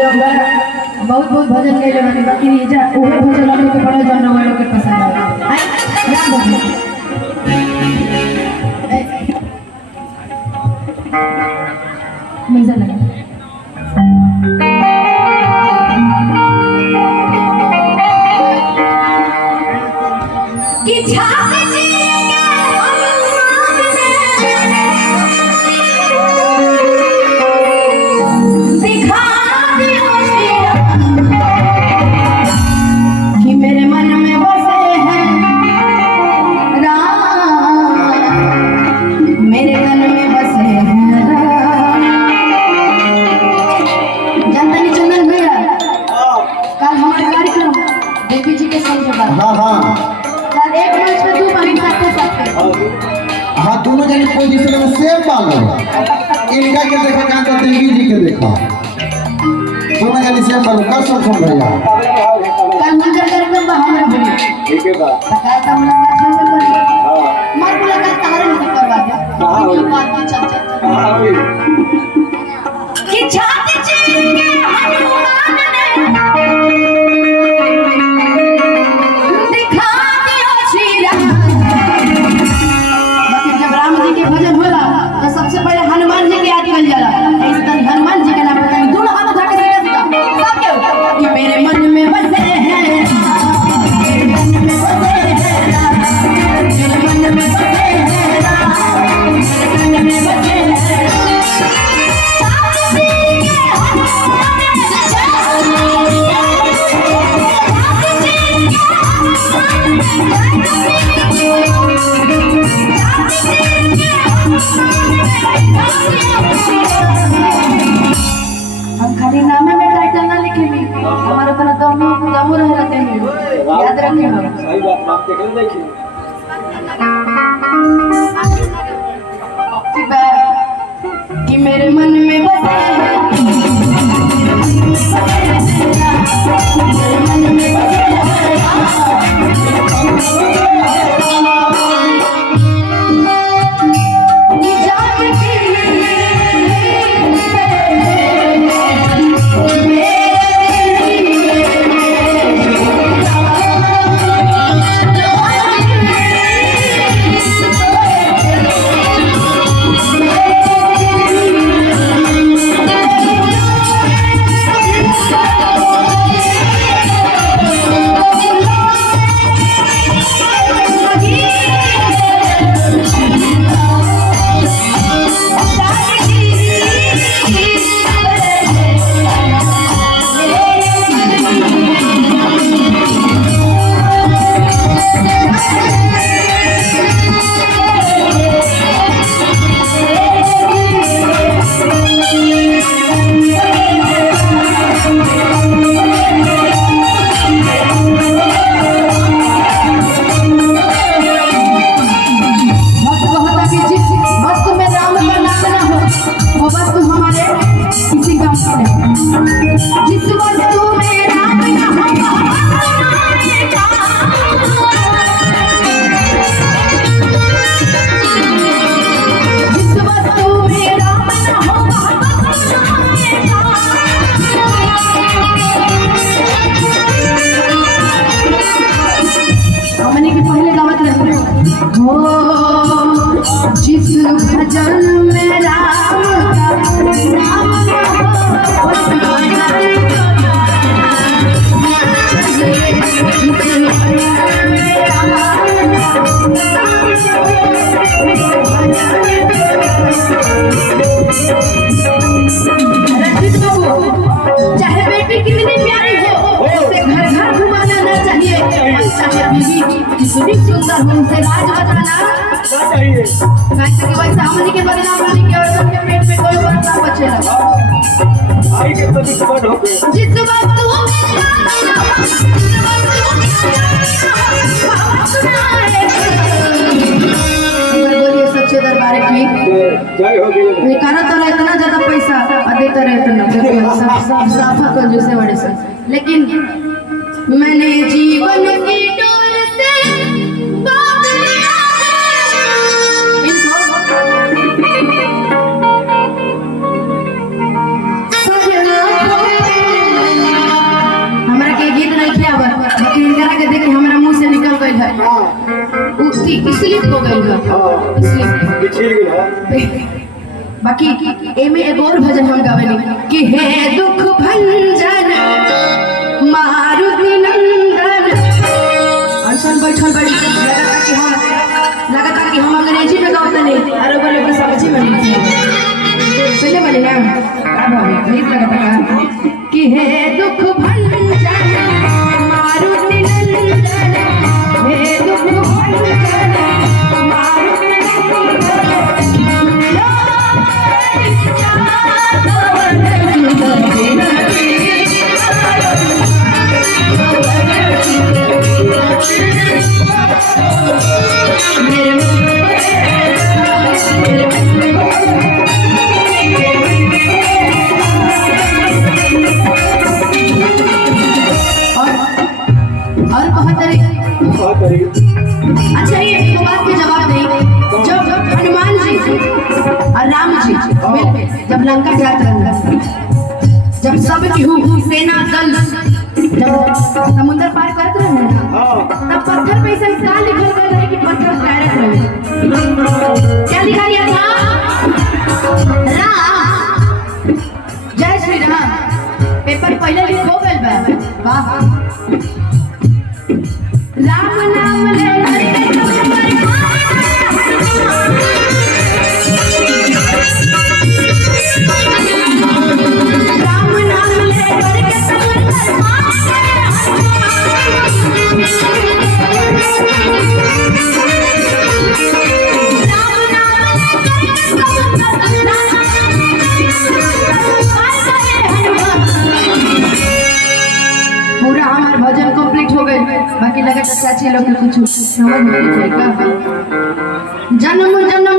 बहुत बहुत भजन गए बानी बाकी जा ओहे भजन वाले के बड़ा जन वाले के पसंद आए हाय राम भजन मजा लगा कि छाप जी हाँ दोनों जन पोजीशन में सेम डालो इनका के देखा कान तो देवी जी के देखा दोनों जन सेम डालो कर सब भैया कल मंदिर करके हमरा बोली ठीक है बा बता का मुलाकात कर हां मार मुलाकात तारे नहीं करवा दे हां हो बात की चल चल हां हो कि छाती चीर के हनुमान ने दिखा दियो श्री भजन होला तो सबसे पहले हनुमान जी के याद कर जाला इस तरह हनुमान जी के नाम पर दोनों हाथ उठा के सीधा सीधा सब क्यों कि मेरे मन में बसे हैं मेरे मन में बसे हैं मेरे मन में बसे हैं मेरे मन में बसे हैं हम खाली नामे में टाइटल ना लिखेंगे हमारे अपना दम रह रहते हैं याद रखें हम सही बात नाम देख ले देखिए कि मेरे मन में बसे हैं मेरे मन में बसे जिस भजन में राम चाहे बेटी कितनी प्यारी हो उसे घर घर घुमाना ना चाहिए चाहे बीवी कितनी सुंदर हो उसे राज बजाना चाहिए वैसे सामने के बदलाव वाली के औरत के पेट में कोई बात ना बचे आई के तो डिस्टर्ब हो गए जिस बात तू बोलिए सच्चे दरबार की जय हो गई निकाला तो इतना ज्यादा पैसा देता रहे इतना साफा कंजूसे बड़े से लेकिन मैंने जीवन की डोर से बांध लिया है की स्लिप हो गई बा हाँ स्लिप बिछड़ गया बाकी एमे एक और भजन हम गावेली कि हे दुख भंजन मारुति नंदन अनशन बैठल बड़ी लगता कि हम अंग्रेजी में गावत नहीं अरे बोले कि समझी में नहीं पहले बोले ना अब हमें गीत लगता कि हे दुख भंजन मारुति नंदन हे दुख भंजन मारुति और बहुत क्या करेंगे अच्छा ये एक बात के जवाब दें जब हनुमान जी और राम जी मिलके जब लंका जाते रहे जब सब केहू सेना दल जब समुद्र पार करते रहे ना हाँ तब पत्थर पे ऐसा क्या लिखल गया है कि पत्थर तैरत रहे क्या लिखा गया था राम जय श्री राम पेपर पहले लिखो गल बा वाह राम नाम ले राम नाम ले करके पूरा हमार भजन कंप्लीट हो गए बाकी लगा चाची लोग कुछ समझ में नहीं आएगा जन्म जन्म